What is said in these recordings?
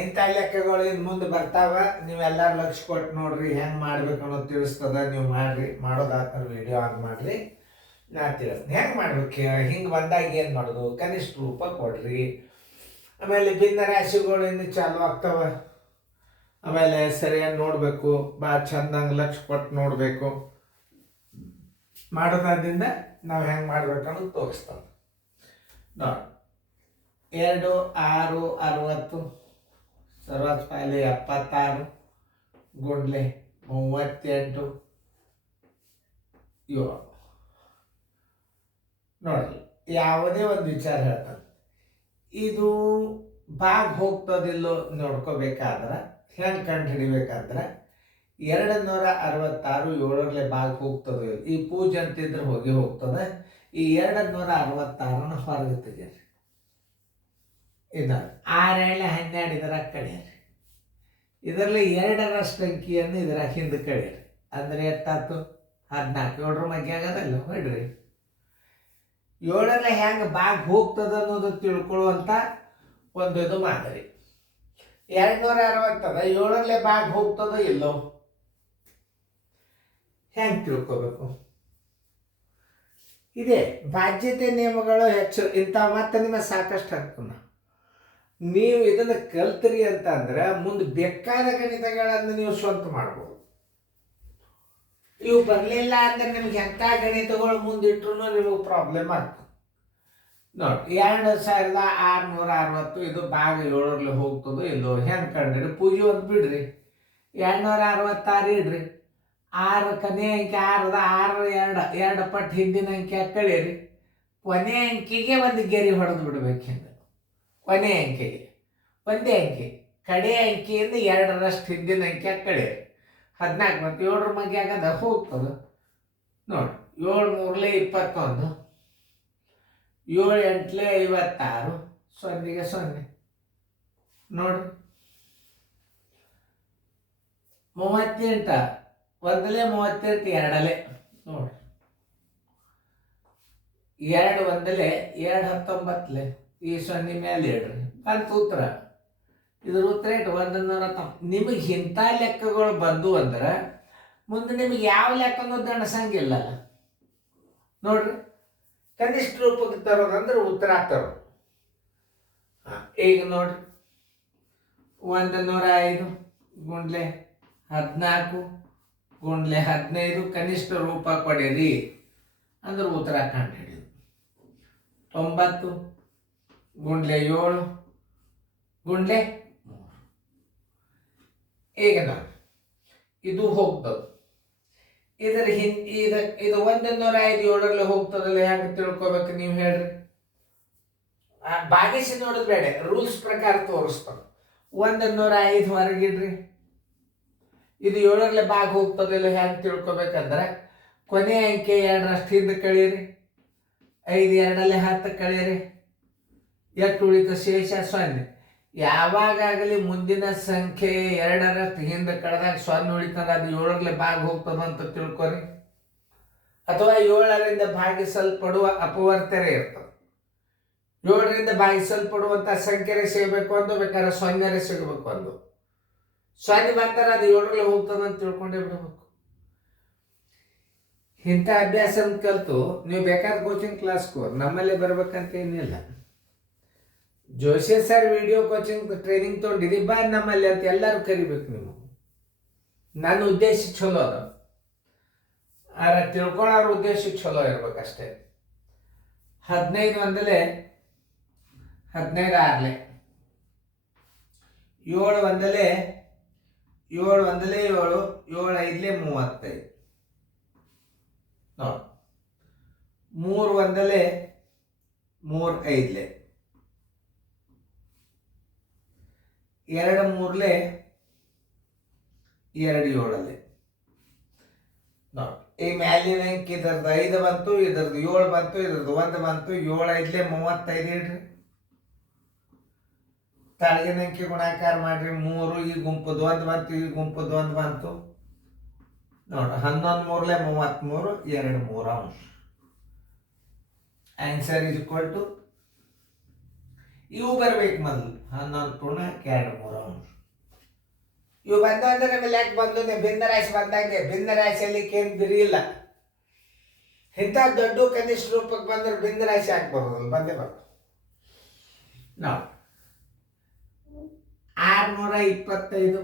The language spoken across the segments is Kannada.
ಇಂಥ ಲೆಕ್ಕಗಳು ಇನ್ನು ಮುಂದೆ ಬರ್ತಾವ. ನೀವೆಲ್ಲರೂ ಲಕ್ಷ ಕೊಟ್ಟು ನೋಡ್ರಿ, ಹೆಂಗೆ ಮಾಡ್ಬೇಕು ಅನ್ನೋದು ತಿಳಿಸ್ತದ. ನೀವು ಮಾಡ್ರಿ, ಮಾಡೋದಾತ ವಿಡಿಯೋ ಆನ್ ಮಾಡ್ರಿ, ನಾ ತಿಳಿಸ್ತೀನಿ ಹೆಂಗೆ ಮಾಡ್ಬೇಕು. ಹಿಂಗೆ ಬಂದಾಗ ಏನು ಮಾಡೋದು, ಕನಿಷ್ಠ ರೂಪ ಕೊಡ್ರಿ. ಆಮೇಲೆ ಭಿನ್ನ ರಾಶಿಗಳು ಇನ್ನು ಚಾಲು ಆಗ್ತಾವ. ಆಮೇಲೆ ಸರಿಯಾಗಿ ನೋಡಬೇಕು, ಭಾಳ ಚಂದಂಗೆ ಲಕ್ಷ ಕೊಟ್ಟು ನೋಡಬೇಕು. ಮಾಡೋದ್ರಿಂದ ನಾವು ಹೆಂಗೆ ಮಾಡ್ಬೇಕು ಅನ್ನೋದು ತೋರಿಸ್ತಾವೆ ನೋಡಿ. 2, 6, 60 ಸರ್ವತ್ ಪಾಲಿ 76 ಗುಂಡ್ಲೆ 38 7 ನೋಡ್ರಿ. ಯಾವುದೇ ಒಂದು ವಿಚಾರ ಹೇಳ್ತಾನೆ, ಇದು ಬಾಗ್ ಹೋಗ್ತದಿಲ್ಲೋ ನೋಡ್ಕೋಬೇಕಾದ್ರೆ ಹೆಂಗೆ ಕಂಡು ಹಿಡಿಬೇಕಂದ್ರೆ 266 7ರಲ್ಲಿ ಬಾಗ್ ಹೋಗ್ತದೆ. ಈ ಪೂಜೆ ಅಂತಿದ್ರೆ ಹೋಗ್ತದೆ. ಈ 266 ಹೊರಗೆ ತೆಗೀರಿ. ಇದು 6 12 ಇದರ ಕಳೆಯಿರಿ. ಇದರಲ್ಲಿ 2ರಷ್ಟು ಅಂಕಿಯನ್ನು ಇದರ ಹಿಂದೆ ಕಳೆಯಿರಿ. ಅಂದರೆ ಎಷ್ಟಾಯ್ತು? 14. 7ರ ಮಧ್ಯೆ ಆಗೋದಲ್ಲ, ಹೊಡ್ರಿ. 7ರಲ್ಲಿ ಹೆಂಗೆ ಬಾಗ್ ಹೋಗ್ತದ ಅನ್ನೋದು ತಿಳ್ಕೊಳ್ಳುವಂಥ ಒಂದು ಇದು ಮಾದರಿ. 260 7ರಲ್ಲೇ ಬಾಗ್ ಹೋಗ್ತದೋ ಇಲ್ಲೋ ಹೆಂಗೆ ತಿಳ್ಕೋಬೇಕು? ಇದೆ ಬಾಧ್ಯತೆ ನಿಯಮಗಳು ಹೆಚ್ಚು ಇಂಥ ಮತ್ತೆ ನಿಮ್ಮ ಸಾಕಷ್ಟು ಹಾಕೋಣ. ನೀವು ಇದನ್ನು ಕಲ್ತ್ರಿ ಅಂತ ಅಂದ್ರೆ ಮುಂದೆ ಬೇಕಾದ ಗಣಿತಗಳನ್ನು ನೀವು ಸ್ವಂತ ಮಾಡ್ಬೋದು. ಇವು ಬರಲಿಲ್ಲ ಅಂದ್ರೆ ನಿಮ್ಗೆ ಎಂಥ ಗಣಿತಗಳು ಮುಂದಿಟ್ರು ನಿಮಗೆ ಪ್ರಾಬ್ಲಮ್ ಆಗ್ತದೆ ನೋಡಿ. 2660 ಇದು ಭಾಗ 7ರಲ್ಲಿ ಹೋಗ್ತದೋ ಇಲ್ಲೋ ಹೆಂಗೆ ಕಂಡ್ರಿ? ಪೂಜೆ ಒಂದು ಬಿಡ್ರಿ, 266 ಇಡ್ರಿ. 6 ಕೊನೆ ಅಂಕಿ 6 ಪಟ್ಟು ಹಿಂದಿನ ಅಂಕಿ ಕಳೀರಿ. ಕೊನೆ ಅಂಕಿಗೆ ಒಂದು ಗೆರೆ ಹೊಡೆದು ಬಿಡ್ಬೇಕು. ಹಿಂದೆ ಕೊನೆ ಅಂಕಿಗೆ ಒಂದೇ ಅಂಕಿ, ಕಡೆ ಅಂಕಿಯಿಂದ 2ರಷ್ಟು ಹಿಂದಿನ ಅಂಕಿ ಕಳೀರಿ. 14 ಮತ್ತು 7ರ ಮಧ್ಯೆ ಆಗದ ಹೋಗ್ತದೆ ನೋಡಿ. 7 3 21, 7 8 56, 0ಗೆ 0 ನೋಡ್ರಿ. 38 1 38 2 ನೋಡ್ರಿ. 2 1 2 19 ಈ 0 ಮೇಲೆ ಇಡ್ರಿ. ಬಂತು ಉತ್ತರ. ಇದ್ರ ಉತ್ತರ ಇಟ್ಟು 190. ನಿಮಗೆ ಇಂಥ ಲೆಕ್ಕಗಳು ಬಂದು ಅಂದ್ರೆ ಮುಂದೆ ನಿಮಗೆ ಯಾವ ಲೆಕ್ಕನೂ ದಣಸಂಗಿಲ್ಲ ನೋಡ್ರಿ. ಕನಿಷ್ಠ ರೂಪಕ್ಕೆ ತರೋದಂದ್ರೆ ಉತ್ತರ ತರೋದು. ಈಗ ನೋಡ್ರಿ, 105 ಗುಂಡ್ಲೆ 14 ಗುಂಡ್ಲೆ 15 ಕನಿಷ್ಠ ರೂಪ ಕೊಡಿರಿ ಅಂದ್ರೆ ಉತ್ತರ ಕಂಡು ಹಿಡಿದು. 90 ಗುಂಡ್ಲೆ 7 ಗುಂಡ್ಲೆ 3. ಈಗ ನೋಡಿ, ಇದು ಹೋಗ್ತದೆ. ಇದರ ಇದು 105 7ರಲ್ಲಿ ಹೋಗ್ತದಲ್ಲ, ಹೆಂಗೆ ತಿಳ್ಕೊಬೇಕು ನೀವು ಹೇಳ್ರಿ? ಭಾಗಿಸಿ ನೋಡಿದ್ ಬೇಡ, ರೂಲ್ಸ್ ಪ್ರಕಾರ ತೋರಿಸ್ತಾರೆ. 105 ಹೊರಗಿಡ್ರಿ. ಇದು 7ರಲ್ಲಿ ಭಾಗ ಹೋಗ್ತದಿಲ್ಲ, ಹೆಂಗೆ ತಿಳ್ಕೊಬೇಕಂದ್ರೆ ಕೊನೆ ಅಂಕೆ 2ರಷ್ಟು ಹಿಂದೆ ಕಳೀರಿ. 5 2ರಲ್ಲಿ 10 ಕಳೀರಿ. ಎಷ್ಟು ಉಳಿತು? ಶೇಷ 0. ಯಾವಾಗಲಿ ಮುಂದಿನ ಸಂಖ್ಯೆ 2ರಷ್ಟು ಹಿಂದೆ ಕಳೆದಾಗ 0 ಉಳಿತಂದ್ರೆ ಅದು 7ರಲ್ಲಿ ಭಾಗ ಹೋಗ್ತದಂತ ತಿಳ್ಕೊರಿ. ಅಥವಾ 7ರಿಂದ ಭಾಗಿಸಲ್ಪಡುವ ಅಪವರ್ತನೆ ಇರ್ತದೆ. 7ರಿಂದ ಭಾಗಿಸಲ್ಪಡುವಂಥ ಸಂಖ್ಯೆ ಸಿಗಬೇಕು ಅಂದು, ಬೇಕಾದ್ರೆ 0 ಸಿಗಬೇಕು ಅಂದು. 0 ಬಂದರೆ ಅದು 7ರಲ್ಲಿ ಹೋಗ್ತದಂತ ತಿಳ್ಕೊಂಡೇ ಬಿಡಬೇಕು. ಇಂಥ ಅಭ್ಯಾಸ ಕಲಿತು ನೀವು ಬೇಕಾದ ಕೋಚಿಂಗ್ ಕ್ಲಾಸ್ಗೂ ನಮ್ಮಲ್ಲೇ ಬರ್ಬೇಕಂತ ಏನಿಲ್ಲ. Joshi sir video coaching training ತೊಗೊಂಡಿದ್ದೀವಿ, ಬಾ ನಮ್ಮಲ್ಲಿ ಅಂತ ಎಲ್ಲರೂ ಕರಿಬೇಕು ನೀವು. ನನ್ನ ಉದ್ದೇಶ ಚಲೋ ಅದ, ಆದ್ರೆ ತಿಳ್ಕೊಳ್ಳೋರ ಉದ್ದೇಶ ಚಲೋ ಇರ್ಬೇಕಷ್ಟೇ. 15 1 15 6 7 1 7 1 7 7 5 35 ನೋಡಿ. 3 1 3 5 2 3 2 7 ನೋಡಿ. ಈ ಮ್ಯಾಲಿನ ಅಂಕಿ ಇದ್ರದ್ದು 5 ಬಂತು, ಇದ್ರದ್ದು 7 ಬಂತು, ಇದ್ರದ್ದು 1 ಬಂತು. 7 5 35 ಇಡ್ರಿ. ತಳಗಿನ ಅಂಕಿ ಗುಣಾಕಾರ ಮಾಡ್ರಿ. 3 ಈ ಗುಂಪದ್ದು 1 ಬಂತು, ಈ ಗುಂಪದ್ದು 1 ಬಂತು ನೋಡಿ. 11 3 33 2 3 ಅಂಶ. ಆನ್ಸರ್ ಇಸ್ ಈಕ್ವಲ್ ಟು ಇವು ಬರ್ಬೇಕು ಮೊದಲು 11 ಪೂರ್ಣಾಂಕ 2 3 ಅಂಶ. ಇವು ಬಂದು ಅಂದ್ರೆ ನಮ್ಮಲ್ಲಿ ಯಾಕೆ ಬಂದು ಭಿನ್ನ ರಾಶಿ ಬಂದಂಗೆ ಭಿನ್ನ ರಾಶಿಯಲ್ಲಿ ಏನು ಬಿರಿ ಇಲ್ಲ. ಇಂಥ ದೊಡ್ಡ ಕನಿಷ್ಠ ರೂಪಕ್ಕೆ ಬಂದ್ರೆ ಭಿನ್ನ ರಾಶಿ ಹಾಕ್ಬರೋದು ಬಂದೇ ಬರ್ತದೆ. ನಾವು 625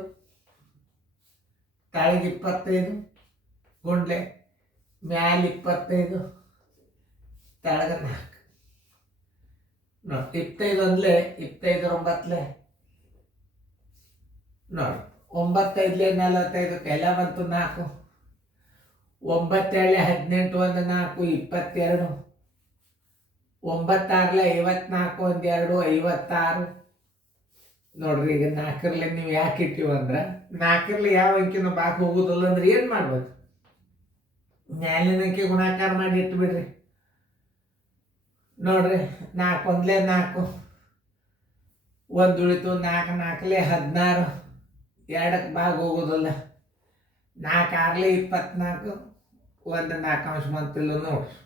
ತಾಳಿಗೆ 25 ಗುಂಡ್ಲೆ ಮ್ಯಾಲ 25 ತೆಳಗ 4 ನೋಡಿ 25 ಒಂದ್ಲೆ 25 9 ನೋಡಿ 9 5 45 ಎಲ್ಲ ಬಂತು 4 9 7 18 1 4 22 9 6 54 1 2 56 ನೋಡ್ರಿ. ಈಗ 4ರಲ್ಲಿ ನೀವು ಯಾಕೆ ಇಟ್ಟಿವಂದ್ರೆ 4ರಲ್ಲಿ ಯಾವ ಅಂಕಿನೂ ಬಾಕಿ ಹೋಗುದಿಲ್ಲ ಅಂದ್ರೆ ಏನು ಮಾಡ್ಬೋದು, ಮ್ಯಾಲಿನ ಅಂಕಿ ಗುಣಾಕಾರ ಮಾಡಿ ಇಟ್ಬಿಡ್ರಿ. ನೋಡ್ರಿ 4 1 4 1 ಉಳಿತು 4 4 16 2ಕ್ಕೆ ಭಾಗ ಹೋಗೋದಿಲ್ಲ. 4 6 24 1 4 ಅಂಶ ಬಂತಿಲ್ಲ ನೋಡ್ರಿ.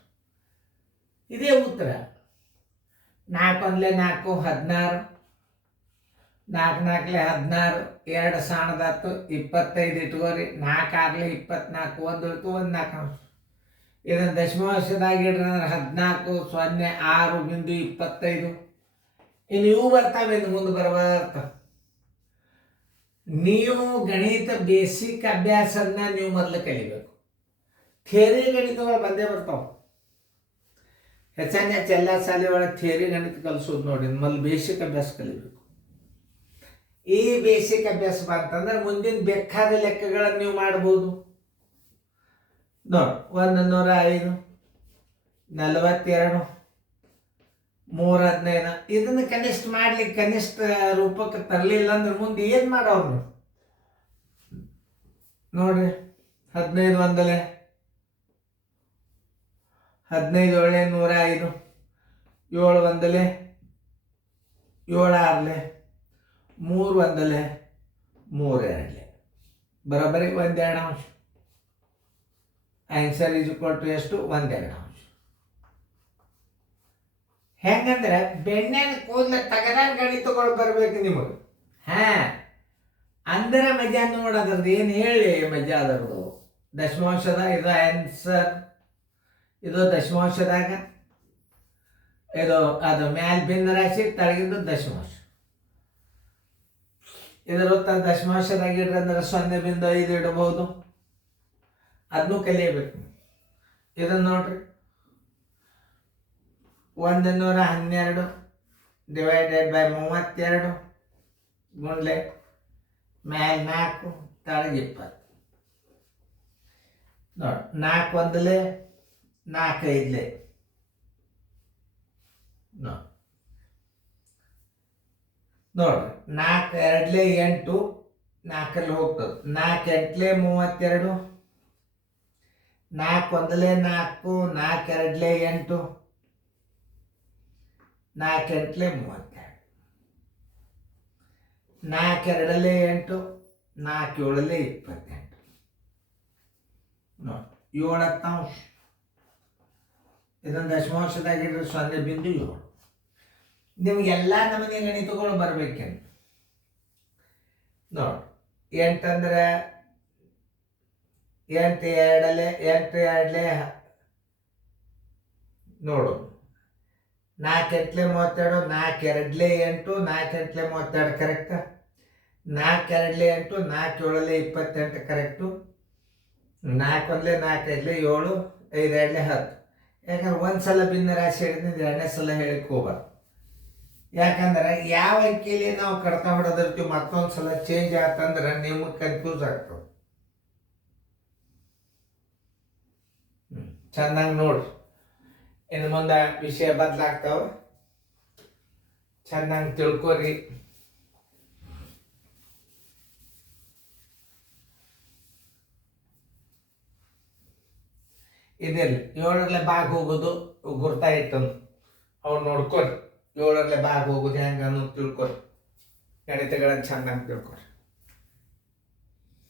ಇದೇ ಉತ್ತರ. 4 1 4 16 4 4 16 2 ಸಣ್ಣದಾತು 25 ಇಟ್ಕೋರಿ. 4 6 24 1 ಉಳಿತು 1 4 ಅಂಶ. ಇದನ್ನು ದಶಮಾಂಶದಾಗ ಇಡ್ರಿ ಅಂದ್ರೆ 14 0 6 ಬಿಂದು 25. ಇನ್ನು ಇವು ಬರ್ತಾವೆ, ಇನ್ನು ಮುಂದೆ ಬರ್ತಾವೆ. ನೀವು ಗಣಿತ ಬೇಸಿಕ್ ಅಭ್ಯಾಸನ ನೀವು ಮೊದಲು ಕಲಿಬೇಕು. ಥಿಯರಿ ಗಣಿತಗಳು ಬಂದೇ ಬರ್ತಾವೆ. ಹೆಚ್ಚಾನೆ ಎಲ್ಲ ಶಾಲೆ ಒಳಗೆ ಥಿಯರಿ ಗಣಿತ ಕಲಿಸೋದು ನೋಡಿ. ಮೊದಲು ಬೇಸಿಕ್ ಅಭ್ಯಾಸ ಕಲಿಬೇಕು. ಈ ಬೇಸಿಕ್ ಅಭ್ಯಾಸ ಬಂತಂದ್ರೆ ಮುಂದಿನ ಬೇಕಾದ ಲೆಕ್ಕಗಳನ್ನು ನೀವು ಮಾಡ್ಬೋದು. ನೋಡಿ 105 42 315 ಇದನ್ನು ಕನಿಷ್ಠ ಮಾಡ್ಲಿಕ್ಕೆ ಕನಿಷ್ಠ ರೂಪಕ್ಕೆ ತರಲಿಲ್ಲ ಅಂದ್ರೆ ಮುಂದೆ ಏನು ಮಾಡೋರು ನೋಡ್ರಿ. 15 1 15 7 105 7 1 7 6 3 1 3 2 ಬರೋಬ್ಬರಿ 1 2 ಅಂಶ. ಆನ್ಸರ್ ಈಸ್ ಈಕ್ವಲ್ ಟು ಎಷ್ಟು 1 2 ಅಂಶ. ಹೆಂಗಂದ್ರೆ ಬೆಣ್ಣೆನ ಕೂದಲ ತಗದಾಗ ಗಣಿತಗಳು ಬರ್ಬೇಕು ನಿಮಗೆ. ಅಂದ್ರೆ ಮಜಾ ನೋಡೋದ್ರದ್ದು ಏನು ಹೇಳಿ ಮಜಾ ಅದರದು. ದಶಮಾಂಶದ ಇದು ಆನ್ಸರ್, ಇದು ದಶಮಾಂಶದಾಗ, ಇದು ಅದು ಮ್ಯಾಲ ಭಿನ್ನ ರಾಶಿ ತಳಗಿದ್ದು ದಶಮಾಂಶ. ಇದರ ಉತ್ತರ ದಶಮಾಂಶದಾಗ ಇಡ್ರಿ ಅಂದ್ರೆ 0.5 ಇಡಬಹುದು. ಅದನ್ನು ಕಲಿಯಬೇಕು. ಇದನ್ನು ನೋಡ್ರಿ 112 ಡಿವೈಡೆಡ್ ಬೈ 32 ಗುಂಡ್ಲೆ ಮ್ಯಾಲ 4 ತಳಗೆ 20. ನೋಡಿ 4 1 4 5 ನೋಡ್ರಿ 4 2 8 4ರಲ್ಲಿ ಹೋಗ್ತದೆ. 4 8 32 4 1 4 4 2 8 4 8 32 4 2 8 4 7 28 ನೋಡಿ 7 ಅಂಶ. ಇದನ್ನು ದಶಮಾಂಶದಾಗಿಡ್ರಿ 0.7. ನಿಮಗೆಲ್ಲ ನಮೂನೆ ಗಣಿತಗಳು ಬರ್ಬೇಕೇನು ನೋಡಿ. 8 ಅಂದ್ರೆ 8 2 8 2 ನೋಡು 4 8 32 4 2 8 4 8 32 ಕರೆಕ್ಟ್. 4 2 8 4 7 28 ಕರೆಕ್ಟು. 4 1 4 5 7 5 2 10. ಯಾಕಂದ್ರೆ ಒಂದ್ಸಲ ಭಿನ್ನ ರಾಶಿ ಹೇಳಿದ್ರೆ 2ನೇ ಸಲ ಹೇಳಿಕ್ಕೆ ಹೋಗ್ಬಾರ್ದು. ಯಾಕಂದ್ರೆ ಯಾವ ಅಂಕಿಯಲ್ಲಿ ನಾವು ಕಡ್ತಾ ಹೊಡೆದಿರ್ತೀವಿ ಮತ್ತೊಂದು ಸಲ ಚೇಂಜ್ ಆತಂದ್ರೆ ನಿಮಗೆ ಕನ್ಫ್ಯೂಸ್ ಆಗ್ತದೆ. ಚೆನ್ನಾಗಿ ನೋಡ್ರಿ. ಇನ್ನು ಮುಂದೆ ವಿಷಯ ಬದಲಾಗ್ತಾವ, ಚೆನ್ನಾಗಿ ತಿಳ್ಕೊರಿ. ಇದಿಲ್ಲ 7ರಲ್ಲಿ ಭಾಗ ಹೋಗೋದು ಗುರ್ತಾ ಇಟ್ಟನು ಅವ್ರು ನೋಡ್ಕೊರಿ. 7ರಲ್ಲಿ ಭಾಗ ಹೋಗೋದು ಹೆಂಗೆ ಅನ್ನೋದು ತಿಳ್ಕೊರಿ. ಗಣಿತಗಳನ್ನು ಚೆನ್ನಾಗಿ ತಿಳ್ಕೊರಿ.